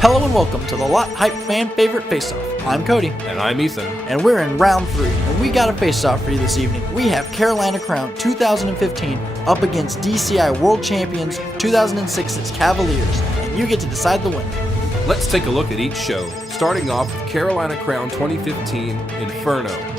Hello and welcome to the Lot Hype fan favorite face-off. I'm Cody. And I'm Ethan. And we're in round 3, and we got a face-off for you this evening. We have Carolina Crown 2015 up against DCI World Champions 2006's Cavaliers, and you get to decide the winner. Let's take a look at each show, starting off with Carolina Crown 2015 Inferno.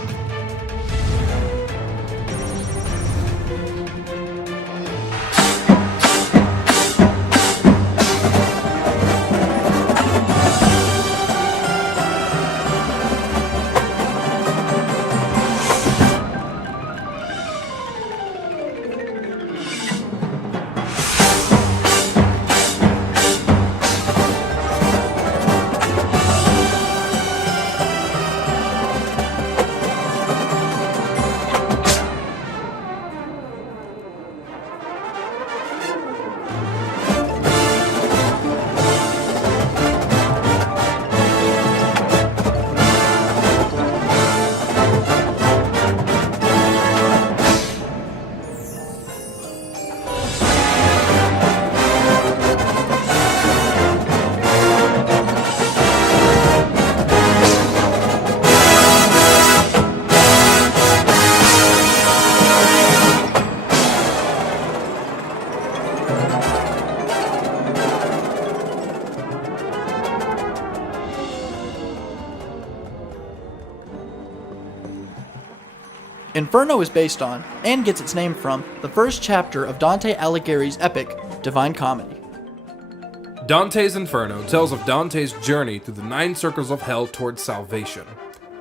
Inferno is based on, and gets its name from, the first chapter of Dante Alighieri's epic, Divine Comedy. Dante's Inferno tells of Dante's journey through the 9 circles of hell towards salvation.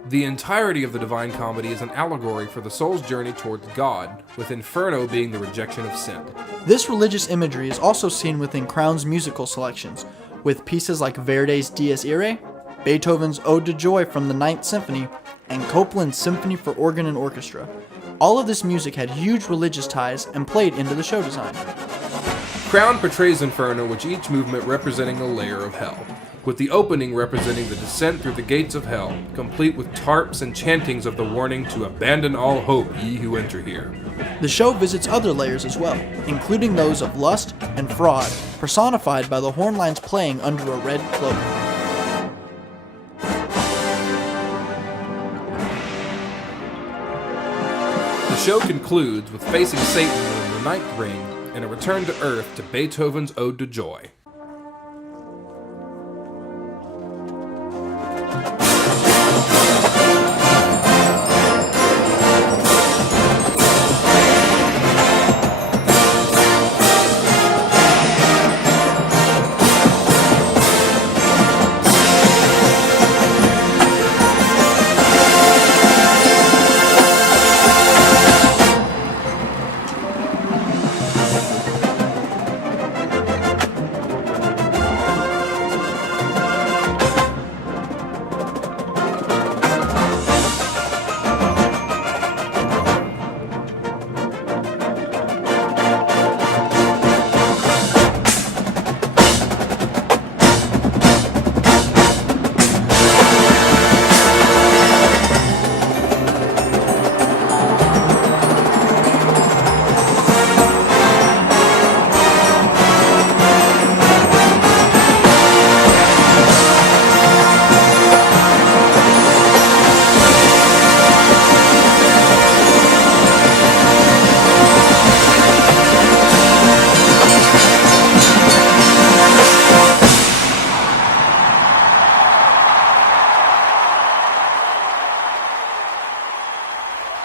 The entirety of the Divine Comedy is an allegory for the soul's journey towards God, with Inferno being the rejection of sin. This religious imagery is also seen within Crown's musical selections, with pieces like Verdi's Dies Irae, Beethoven's Ode to Joy from the Ninth Symphony, and Copland's Symphony for Organ and Orchestra. All of this music had huge religious ties and played into the show design. Crown portrays Inferno with each movement representing a layer of hell, with the opening representing the descent through the gates of hell, complete with tarps and chantings of the warning to abandon all hope, ye who enter here. The show visits other layers as well, including those of lust and fraud, personified by the horn lines playing under a red cloak. The show concludes with facing Satan in the ninth ring and a return to Earth to Beethoven's Ode to Joy.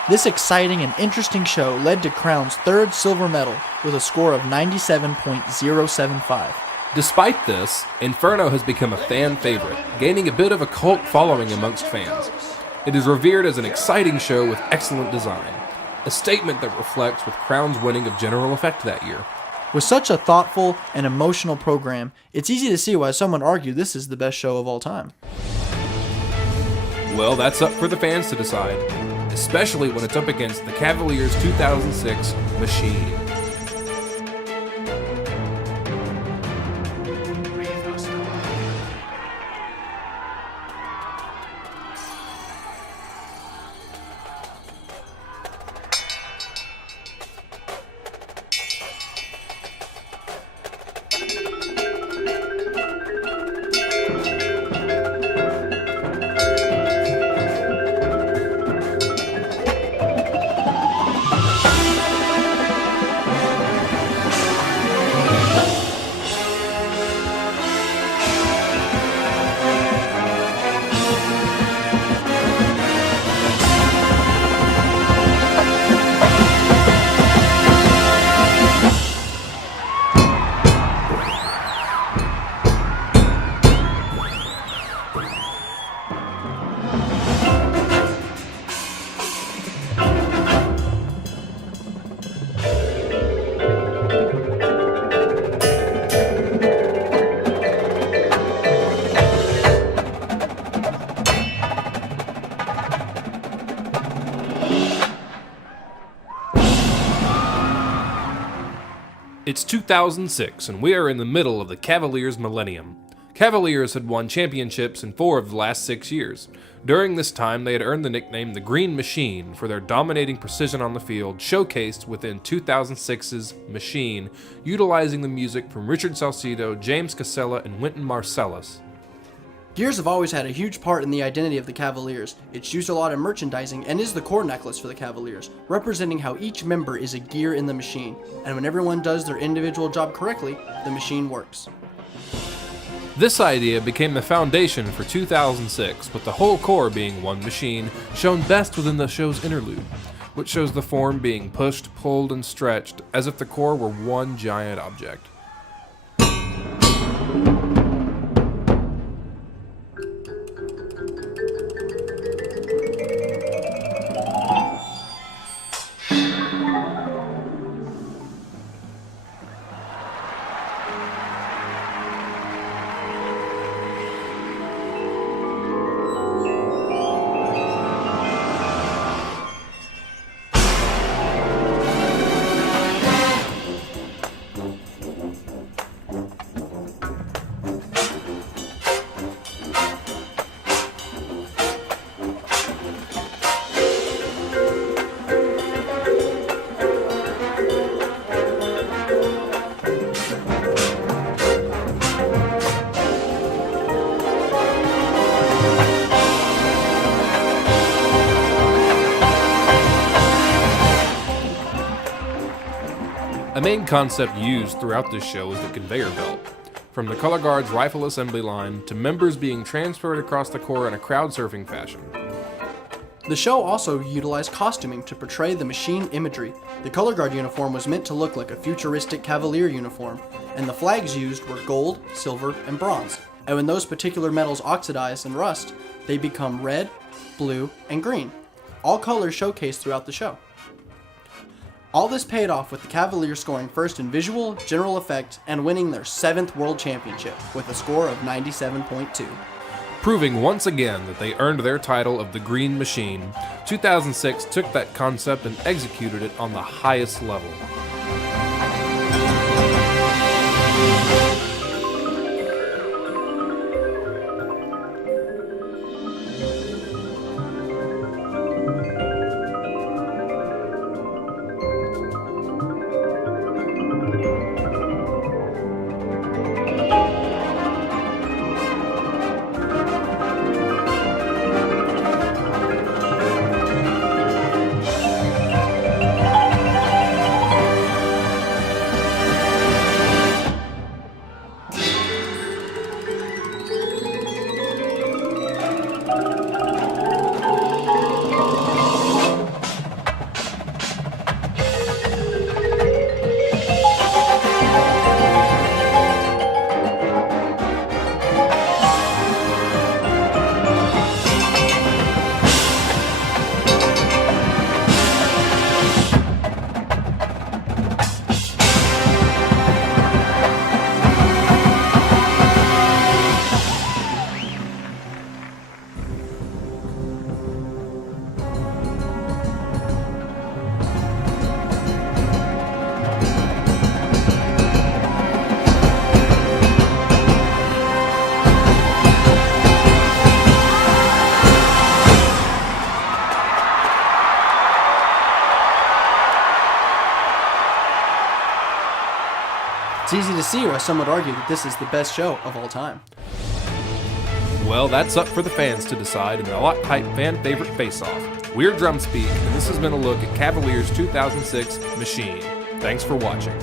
This exciting and interesting show led to Crown's 3rd silver medal with a score of 97.075. Despite this, Inferno has become a fan favorite, gaining a bit of a cult following amongst fans. It is revered as an exciting show with excellent design, a statement that reflects with Crown's winning of General Effect that year. With such a thoughtful and emotional program, it's easy to see why someone argued this is the best show of all time. Well, that's up for the fans to decide, especially when it's up against the Cavaliers' 2006 Machine. It's 2006, and we are in the middle of the Cavaliers millennium. Cavaliers had won championships in 4 of the last 6 years. During this time, they had earned the nickname the Green Machine for their dominating precision on the field, showcased within 2006's Machine, utilizing the music from Richard Salcedo, James Casella, and Wynton Marsalis. Gears have always had a huge part in the identity of the Cavaliers. It's used a lot in merchandising and is the core necklace for the Cavaliers, representing how each member is a gear in the machine, and when everyone does their individual job correctly, the machine works. This idea became the foundation for 2006, with the whole core being one machine, shown best within the show's interlude, which shows the form being pushed, pulled, and stretched as if the core were one giant object. A main concept used throughout this show is the conveyor belt. From the color guard's rifle assembly line to members being transferred across the core in a crowd surfing fashion. The show also utilized costuming to portray the machine imagery. The color guard uniform was meant to look like a futuristic Cavalier uniform, and the flags used were gold, silver, and bronze. And when those particular metals oxidize and rust, they become red, blue, and green, all colors showcased throughout the show. All this paid off with the Cavaliers scoring first in visual, general effect, and winning their 7th world championship with a score of 97.2. Proving once again that they earned their title of the Green Machine, 2006 took that concept and executed it on the highest level. It's easy to see why some would argue that this is the best show of all time. Well, that's up for the fans to decide in the Lock Hype fan favorite face-off. We're Drumspeak, and this has been a look at Cavaliers' 2006 Machine. Thanks for watching.